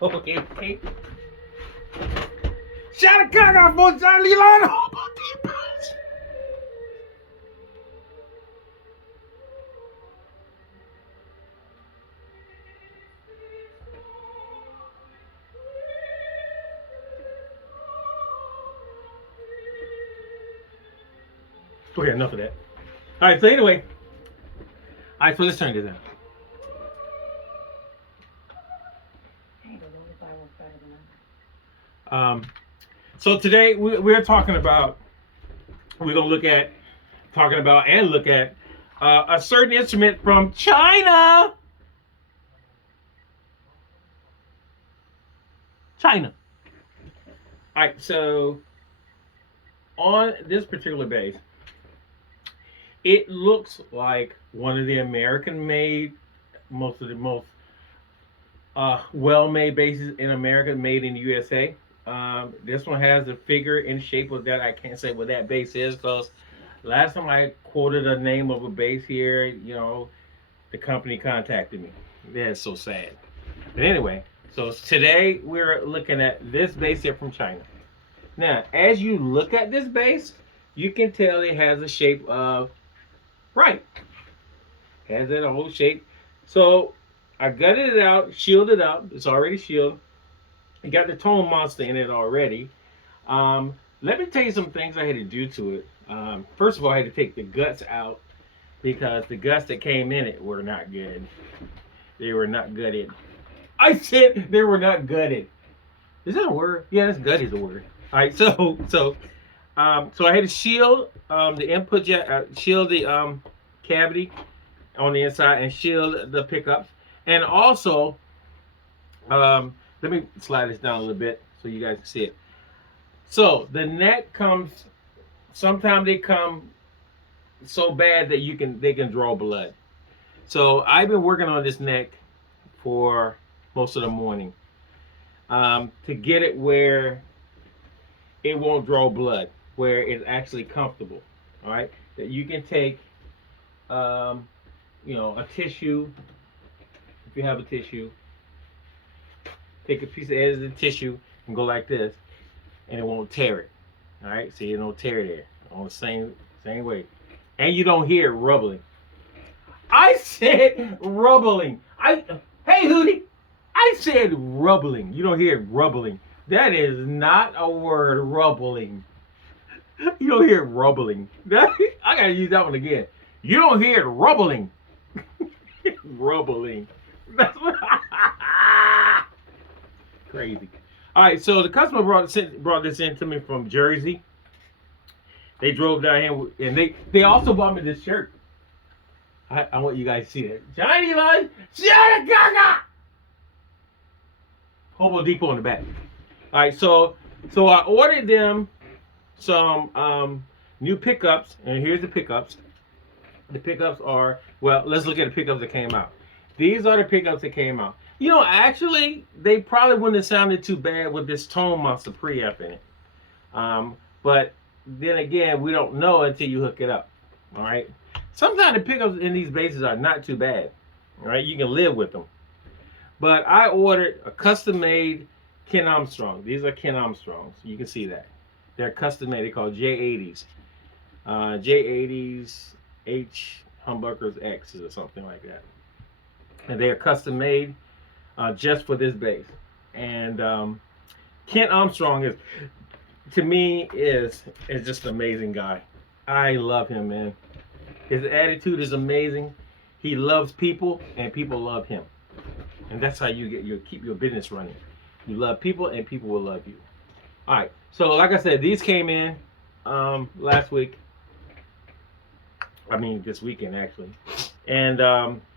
Okay, okay. Shut the cock off, boy, Charlie Lano. Okay, enough of that. All right, so anyway, all right, so let's turn this down. Um, so today we're talking about, we're gonna look at, talking about and look at a certain instrument from China. China. All right, so on this particular bass, it looks like one of the American-made, most of the most well-made basses in America, made in the USA. This one has a figure in shape of that. I can't say what that bass is because last time I quoted a name of a bass here, the company contacted me. That's so sad. But anyway, so today we're looking at this bass here from China. Now, as you look at this bass, you can tell it has a shape of right. Has that whole shape. So I gutted it out, shielded it up. It's already shielded. It got the tone monster in it already. Let me tell you some things I had to do to it. First of all, I had to take the guts out because the guts that came in it were not good. They were not gutted. I said they were not gutted. Is that a word? Yeah, that's gut is a word. All right, so I had to shield the input jack, shield the cavity on the inside, and shield the pickups, and also let me slide this down a little bit so you guys can see it. So the neck comes. Sometimes they come so bad that they can draw blood. So I've been working on this neck for most of the morning to get it where it won't draw blood, where it's actually comfortable. All right, that you can take, a tissue. If you have a tissue, take a piece of edited tissue and go like this, and it won't tear it. All right, see, it don't tear there on the same way, and you don't hear it rubbling. I said rubbling. Hey Hootie, I said rubbling. You don't hear it rubbling. That is not a word, rubbling. You don't hear it rubbling. I gotta use that one again. You don't hear it rubbling. Rubbling. That's what. Crazy. All right, so the customer brought this in to me from Jersey. They drove down here, and they also bought me this shirt. I want you guys to see that. Johnny Lunch, Johnny Gaga. Hobo Depot in the back. All right, so I ordered them some new pickups, and here's the pickups. The pickups are, well, let's look at the pickups that came out. These are the pickups that came out. Actually, they probably wouldn't have sounded too bad with this Tone Monster preamp in it. But then again, we don't know until you hook it up. All right. Sometimes the pickups in these basses are not too bad. All right, you can live with them. But I ordered a custom-made Kent Armstrong. These are Kent Armstrongs. You can see that. They're custom-made. They're called J80s. J80s H Humbuckers X's or something like that. And they are custom-made just for this bass. And Kent Armstrong is, to me, is just an amazing guy. I love him, man. His attitude is amazing. He loves people, and people love him. And that's how you keep your business running. You love people, and people will love you. All right. So, like I said, these came in last week. I mean, this weekend actually. And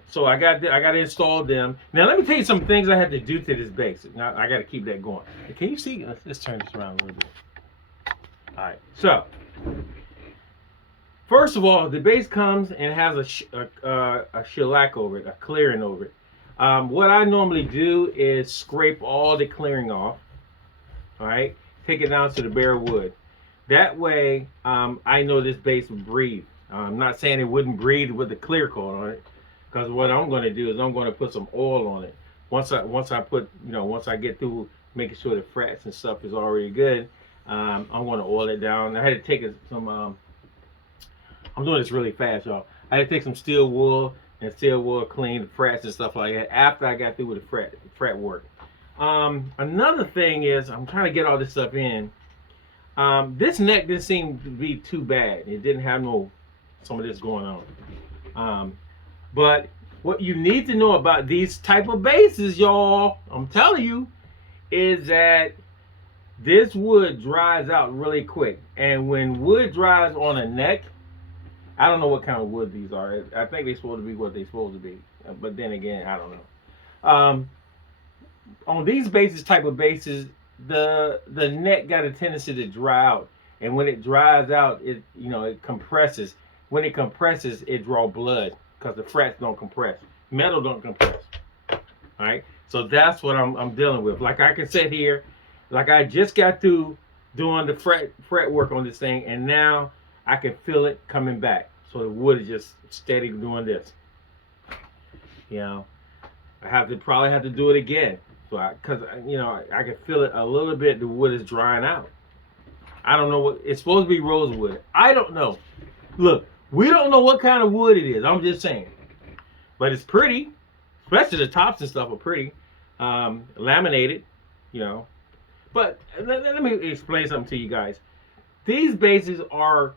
so I got to install them. Now, let me tell you some things I had to do to this bass. Now, I got to keep that going. Can you see? Let's turn this around a little bit. All right. So, first of all, the bass comes and has a shellac over it, a clearing over it. What I normally do is scrape all the clearing off. All right, take it down to the bare wood. That way, I know this bass will breathe. I'm not saying it wouldn't breathe with the clear coat on it, because what I'm going to do is I'm going to put some oil on it once I put, once I get through making sure the frets and stuff is already good, I'm going to oil it down. I had to take some. I'm doing this really fast, y'all. I had to take some steel wool and steel wool clean the frets and stuff like that after I got through with the fret work. Another thing is I'm trying to get all this stuff in. This neck didn't seem to be too bad. It didn't have some of this going on. But what you need to know about these type of bases, y'all, I'm telling you, is that this wood dries out really quick. And when wood dries on a neck, I don't know what kind of wood these are. I think they're supposed to be what they're supposed to be. But then again, I don't know. On these type of bases, the neck got a tendency to dry out. And when it dries out, it compresses. When it compresses, it draws blood because the frets don't compress. Metal don't compress. All right? So that's what I'm dealing with. Like I can sit here, like I just got through doing the fret work on this thing, and now I can feel it coming back. So the wood is just steady doing this. I probably have to do it again. So because I can feel it a little bit. The wood is drying out. I don't know what it's supposed to be. Rosewood. I don't know. Look, we don't know what kind of wood it is. I'm just saying, but it's pretty. Especially the tops and stuff are pretty. Laminated, But let me explain something to you guys. These bases are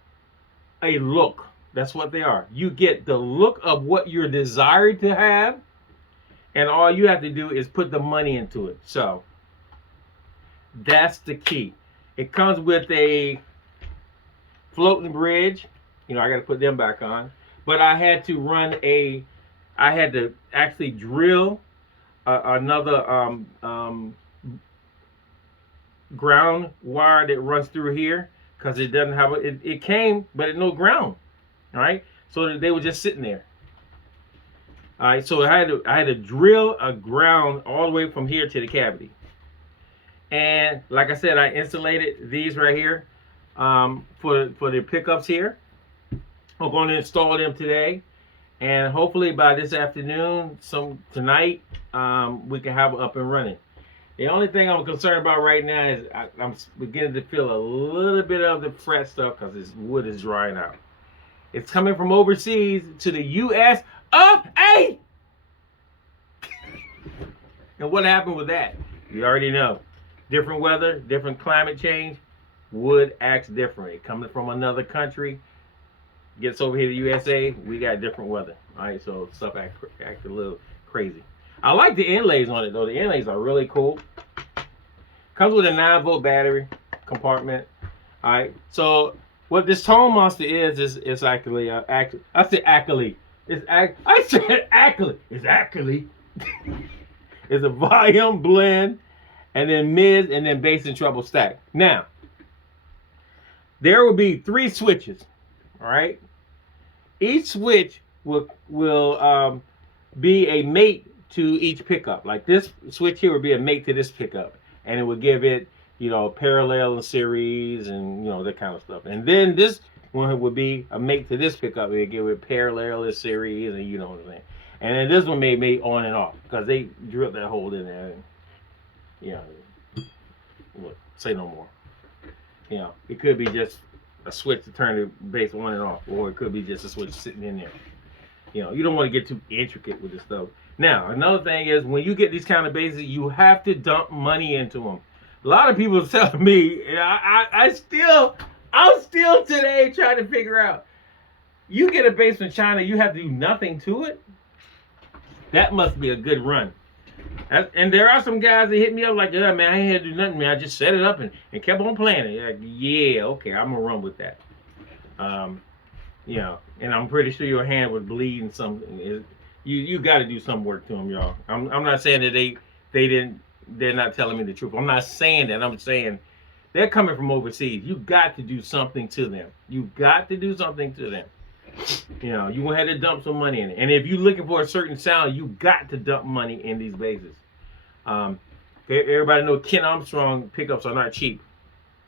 a look. That's what they are. You get the look of what you're desired to have, and all you have to do is put the money into it. So that's the key. It comes with a floating bridge. I got to put them back on. But I had to actually drill another ground wire that runs through here because it doesn't have it came, but it no ground. All right, so they were just sitting there. All right, so I had to drill a ground all the way from here to the cavity. And like I said, I insulated these right here for the pickups here. I'm going to install them today, and hopefully by this afternoon, tonight, we can have it up and running. The only thing I'm concerned about right now is I'm beginning to feel a little bit of the fret stuff because this wood is drying out. It's coming from overseas to the U.S. of A. And what happened with that? You already know. Different weather, different climate change, wood acts different. Coming from another country, gets over here to USA, we got different weather. All right, so stuff acts a little crazy. I like the inlays on it though. The inlays are really cool. Comes with a 9-volt battery compartment. All right, so what this Tone Monster is actually I said actually. I said actually. It's actually. It's a volume blend, and then mid, and then bass and treble stack. Now, there will be 3 switches. All right. Each switch will be a mate to each pickup. Like this switch here would be a mate to this pickup, and it would give it, parallel and series and that kind of stuff. And then this one would be a mate to this pickup. It would give it parallel and series, and what I'm saying. And then this one may mate on and off because they drilled that hole in there. And, look, say no more. It could be just a switch to turn the bass on and off, or it could be just a switch sitting in there. You don't want to get too intricate with this stuff. Now, another thing is when you get these kind of basses, you have to dump money into them. A lot of people tell me, I'm still today trying to figure out. You get a bass from China, you have to do nothing to it. That must be a good run. And there are some guys that hit me up like, man, I ain't had to do nothing, man. I just set it up and kept on playing it. Like, yeah, okay, I'm going to run with that. And I'm pretty sure your hand would bleed and something. You got to do some work to them, y'all. I'm not saying that they're not telling me the truth. I'm not saying that. I'm saying they're coming from overseas. You got to do something to them. You got to do something to them. You go ahead and dump some money in it. And if you're looking for a certain sound, you got to dump money in these basses. Everybody know Kent Armstrong pickups are not cheap,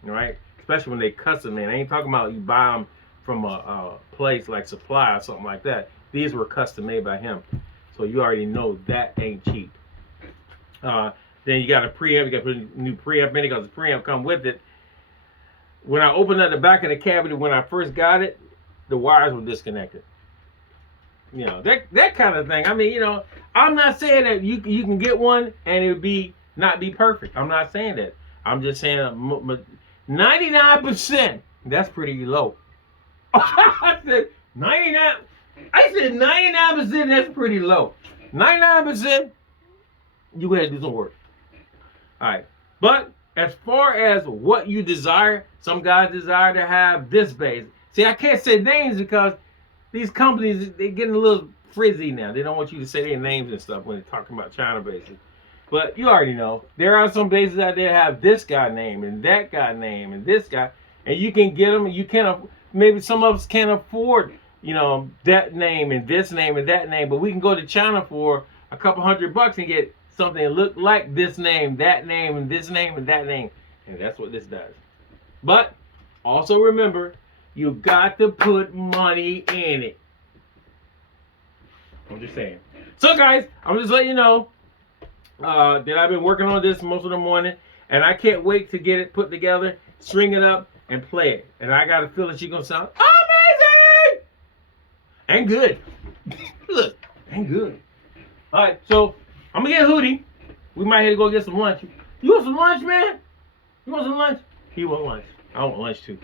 right? Especially when they custom made. I ain't talking about you buy them from a place like Supply or something like that. These were custom made by him, so you already know that ain't cheap. Then you got a preamp. You got to put a new preamp in it because the preamp come with it. When I opened up the back of the cavity when I first got it, the wires were disconnected. That kind of thing. I mean, I'm not saying that you can get one and it would be not be perfect. I'm not saying that. I'm just saying 99%. That's pretty low. I said 99. I said 99%. That's pretty low. 99%. You gotta do some work. All right, but as far as what you desire, some guys desire to have this base. See, I can't say names because these companies, they're getting a little frizzy now. They don't want you to say their names and stuff when they're talking about China bases. But you already know. There are some bases out there that have this guy name and that guy name and this guy. And you can get them and you can't, maybe some of us can't afford, that name and this name and that name. But we can go to China for a couple $100 and get something that look like this name, that name, and this name and that name. And that's what this does. But also remember, you got to put money in it. I'm just saying. So guys, I'm just letting you know that I've been working on this most of the morning, and I can't wait to get it put together, string it up, and play it. And I got a feeling she's gonna sound amazing and good. Look, and good. All right, so I'm gonna get Hootie. We might have to go get some lunch. You want some lunch, man? You want some lunch? He want lunch. I want lunch too.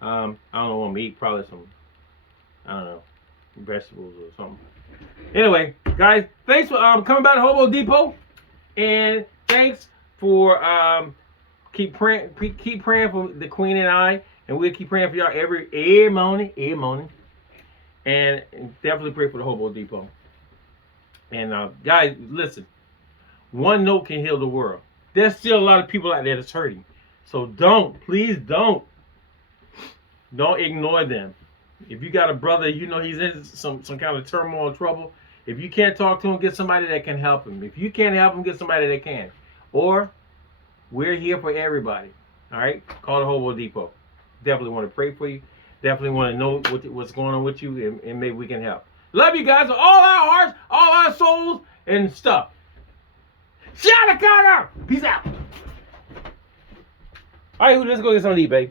I don't know what I'm gonna eat. Probably some, I don't know, vegetables or something. Anyway, guys, thanks for coming by to Hobo Depot, and thanks for keep praying for the Queen and I, and we'll keep praying for y'all every morning, and definitely pray for the Hobo Depot. And guys, listen, one note can heal the world. There's still a lot of people out there that's hurting, so please don't ignore them. If you got a brother, he's in some kind of turmoil, trouble. If you can't talk to him, get somebody that can help him. If you can't help him, get somebody that can. Or we're here for everybody. All right, call the Hobo Depot. Definitely want to pray for you. Definitely want to know what's going on with you, and maybe we can help. Love you guys with all our hearts, all our souls, and stuff. Shout out, Peace out. All right, let's go get something to eat, babe.